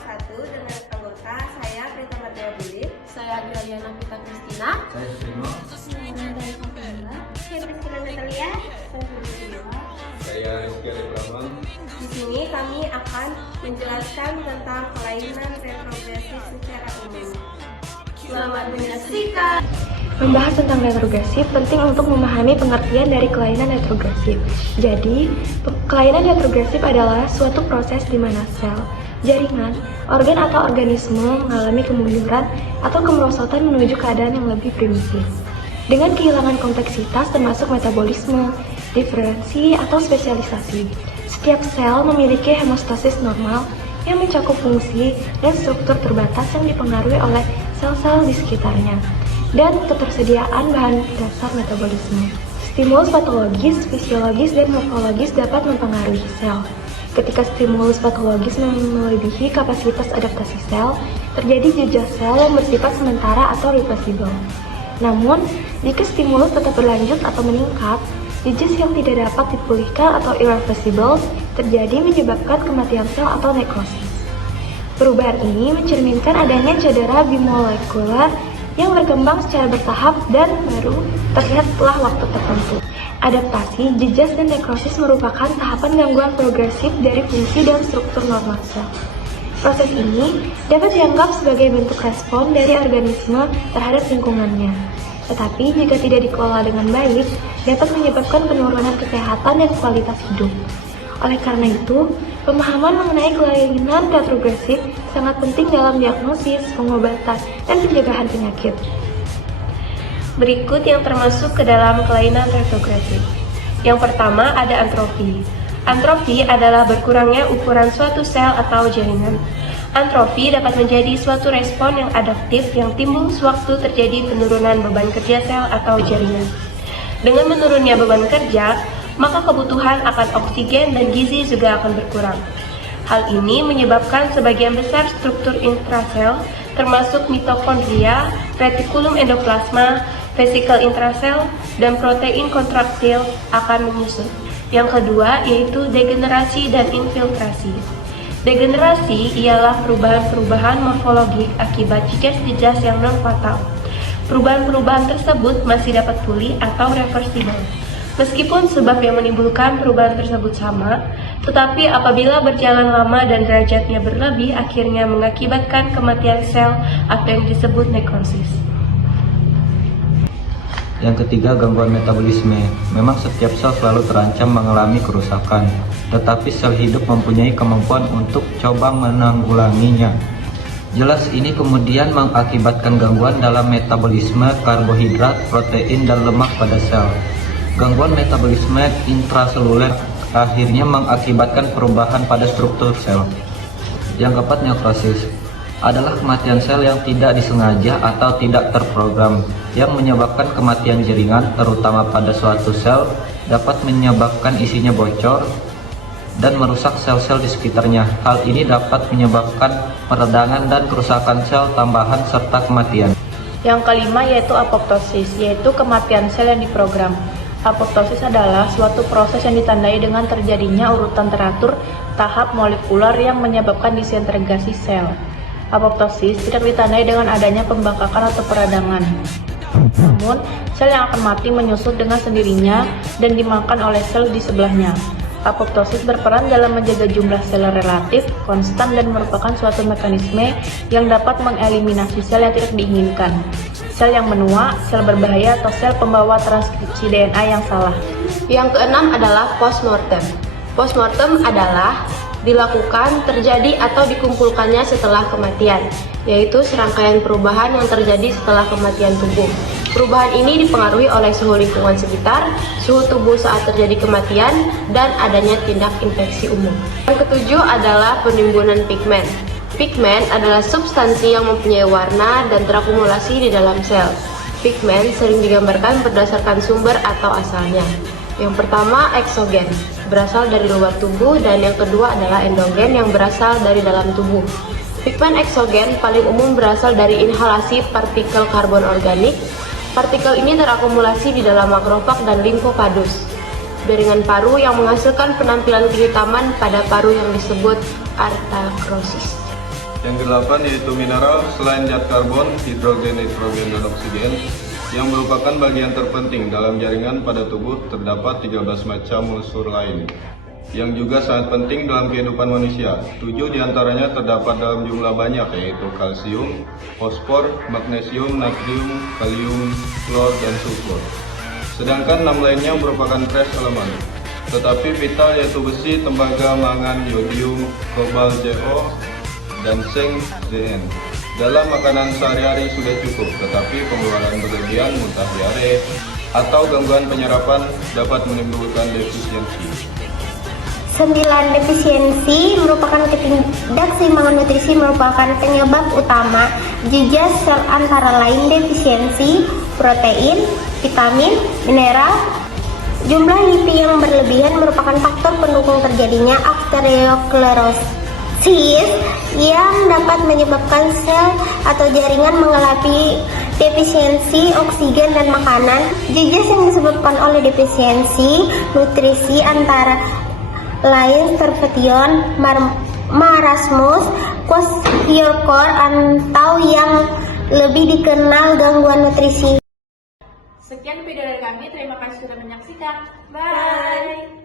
kelompok 1 dengan anggota saya Prita Matea Bulit, Saya Adriana Pita Kristina. Saya Srino. saya Priscila Natalia, saya Putri Dewa. Saya Rizky Alibrahman. Di sini kami akan menjelaskan tentang kelainan retrogresif secara umum. Selamat menyaksikan. Membahas tentang retrogresif penting untuk memahami pengertian dari kelainan retrogresif. Jadi, kelainan retrogresif adalah suatu proses di mana sel, jaringan, organ atau organisme mengalami kemunduran atau kemerosotan menuju keadaan yang lebih primitif. Dengan kehilangan kompleksitas termasuk metabolisme, diferensi, atau spesialisasi. Setiap sel memiliki hemostasis normal yang mencakup fungsi dan struktur terbatas yang dipengaruhi oleh sel-sel di sekitarnya dan ketersediaan bahan dasar metabolisme. Stimulus patologis, fisiologis, dan morfologis dapat mempengaruhi sel. Ketika stimulus patologis melebihi kapasitas adaptasi sel, terjadi jejak sel yang bersifat sementara atau reversible. Namun, jika stimulus tetap berlanjut atau meningkat, jejak yang tidak dapat dipulihkan atau irreversible terjadi menyebabkan kematian sel atau nekrosis. Perubahan ini mencerminkan adanya cedera bimolekuler yang berkembang secara bertahap dan baru terlihat setelah waktu tertentu. Adaptasi, jejas, dan nekrosis merupakan tahapan gangguan progresif dari fungsi dan struktur normal sel. Proses ini dapat dianggap sebagai bentuk respon dari organisme terhadap lingkungannya. Tetapi jika tidak dikelola dengan baik, dapat menyebabkan penurunan kesehatan dan kualitas hidup. Oleh karena itu, pemahaman mengenai kelainan retrogresif sangat penting dalam diagnosis, pengobatan, dan pencegahan penyakit. Berikut yang termasuk ke dalam kelainan retrogresif. Yang pertama ada antrofi. Antrofi adalah berkurangnya ukuran suatu sel atau jaringan. Antrofi dapat menjadi suatu respon yang adaptif yang timbul sewaktu terjadi penurunan beban kerja sel atau jaringan. Dengan menurunnya beban kerja, maka kebutuhan akan oksigen dan gizi juga akan berkurang. Hal ini menyebabkan sebagian besar struktur intrasel, termasuk mitokondria, retikulum endoplasma, vesikel intrasel, dan protein kontraktil akan menyusut. Yang kedua yaitu degenerasi dan infiltrasi. Degenerasi ialah perubahan-perubahan morfologik akibat jejas-jejas yang non-fatal. Perubahan-perubahan tersebut masih dapat pulih atau reversible. Meskipun sebab yang menimbulkan perubahan tersebut sama, tetapi apabila berjalan lama dan derajatnya berlebih, akhirnya mengakibatkan kematian sel atau yang disebut nekrosis. Yang ketiga, gangguan metabolisme. Memang setiap sel selalu terancam mengalami kerusakan, tetapi sel hidup mempunyai kemampuan untuk coba menanggulanginya. Jelas ini kemudian mengakibatkan gangguan dalam metabolisme karbohidrat, protein, dan lemak pada sel. Gangguan metabolisme intraseluler akhirnya mengakibatkan perubahan pada struktur sel. Yang keempat, nekrosis adalah kematian sel yang tidak disengaja atau tidak terprogram, yang menyebabkan kematian jaringan, terutama pada suatu sel, dapat menyebabkan isinya bocor dan merusak sel-sel di sekitarnya. Hal ini dapat menyebabkan peradangan dan kerusakan sel tambahan serta kematian. Yang kelima yaitu apoptosis, yaitu kematian sel yang diprogram. Apoptosis adalah suatu proses yang ditandai dengan terjadinya urutan teratur tahap molekuler yang menyebabkan disintegrasi sel. Apoptosis tidak ditandai dengan adanya pembengkakan atau peradangan. Namun, sel yang akan mati menyusut dengan sendirinya dan dimakan oleh sel di sebelahnya. Apoptosis berperan dalam menjaga jumlah sel relatif konstan dan merupakan suatu mekanisme yang dapat mengeliminasi sel yang tidak diinginkan, sel yang menua, sel berbahaya, atau sel pembawa transkripsi DNA yang salah. Yang keenam adalah postmortem. Postmortem adalah dilakukan, terjadi, atau dikumpulkannya setelah kematian, yaitu serangkaian perubahan yang terjadi setelah kematian tubuh. Perubahan ini dipengaruhi oleh suhu lingkungan sekitar, suhu tubuh saat terjadi kematian, dan adanya tindak infeksi umum. Yang ketujuh adalah penimbunan pigmen. Pigmen adalah substansi yang mempunyai warna dan terakumulasi di dalam sel. Pigmen sering digambarkan berdasarkan sumber atau asalnya. Yang pertama, eksogen, berasal dari luar tubuh, dan yang kedua adalah endogen yang berasal dari dalam tubuh. Pigmen eksogen paling umum berasal dari inhalasi partikel karbon organik. Partikel ini terakumulasi di dalam makrofag dan limfopadus, jaringan paru yang menghasilkan penampilan kehitaman pada paru yang disebut arteriosis. Yang kedelapan yaitu mineral selain zat karbon, hidrogen, nitrogen, dan oksigen yang merupakan bagian terpenting dalam jaringan pada tubuh. Terdapat 13 macam unsur lain yang juga sangat penting dalam kehidupan manusia. 7 diantaranya terdapat dalam jumlah banyak, yaitu kalsium, fosfor, magnesium, natrium, kalium, klor, dan sulfur. Sedangkan 6 lainnya merupakan trace elemen, tetapi vital yaitu besi, tembaga, mangan, yodium, kobalt, Jo, dan zinc, Zn. Dalam makanan sehari-hari sudah cukup, tetapi pengeluaran berlebihan, muntah, diare, atau gangguan penyerapan dapat menimbulkan defisiensi. 9. Defisiensi merupakan ketidakseimbangan nutrisi merupakan penyebab utama jejas sel, antara lain defisiensi protein, vitamin, mineral. Jumlah lipid yang berlebihan merupakan faktor pendukung terjadinya arteriosklerosis yang dapat menyebabkan sel atau jaringan mengalami defisiensi oksigen dan makanan. Jejas yang disebabkan oleh defisiensi nutrisi antara lain terpation, marasmus, kwashiorkor, atau yang lebih dikenal gangguan nutrisi. Sekian video dari kami, terima kasih sudah menyaksikan. Bye!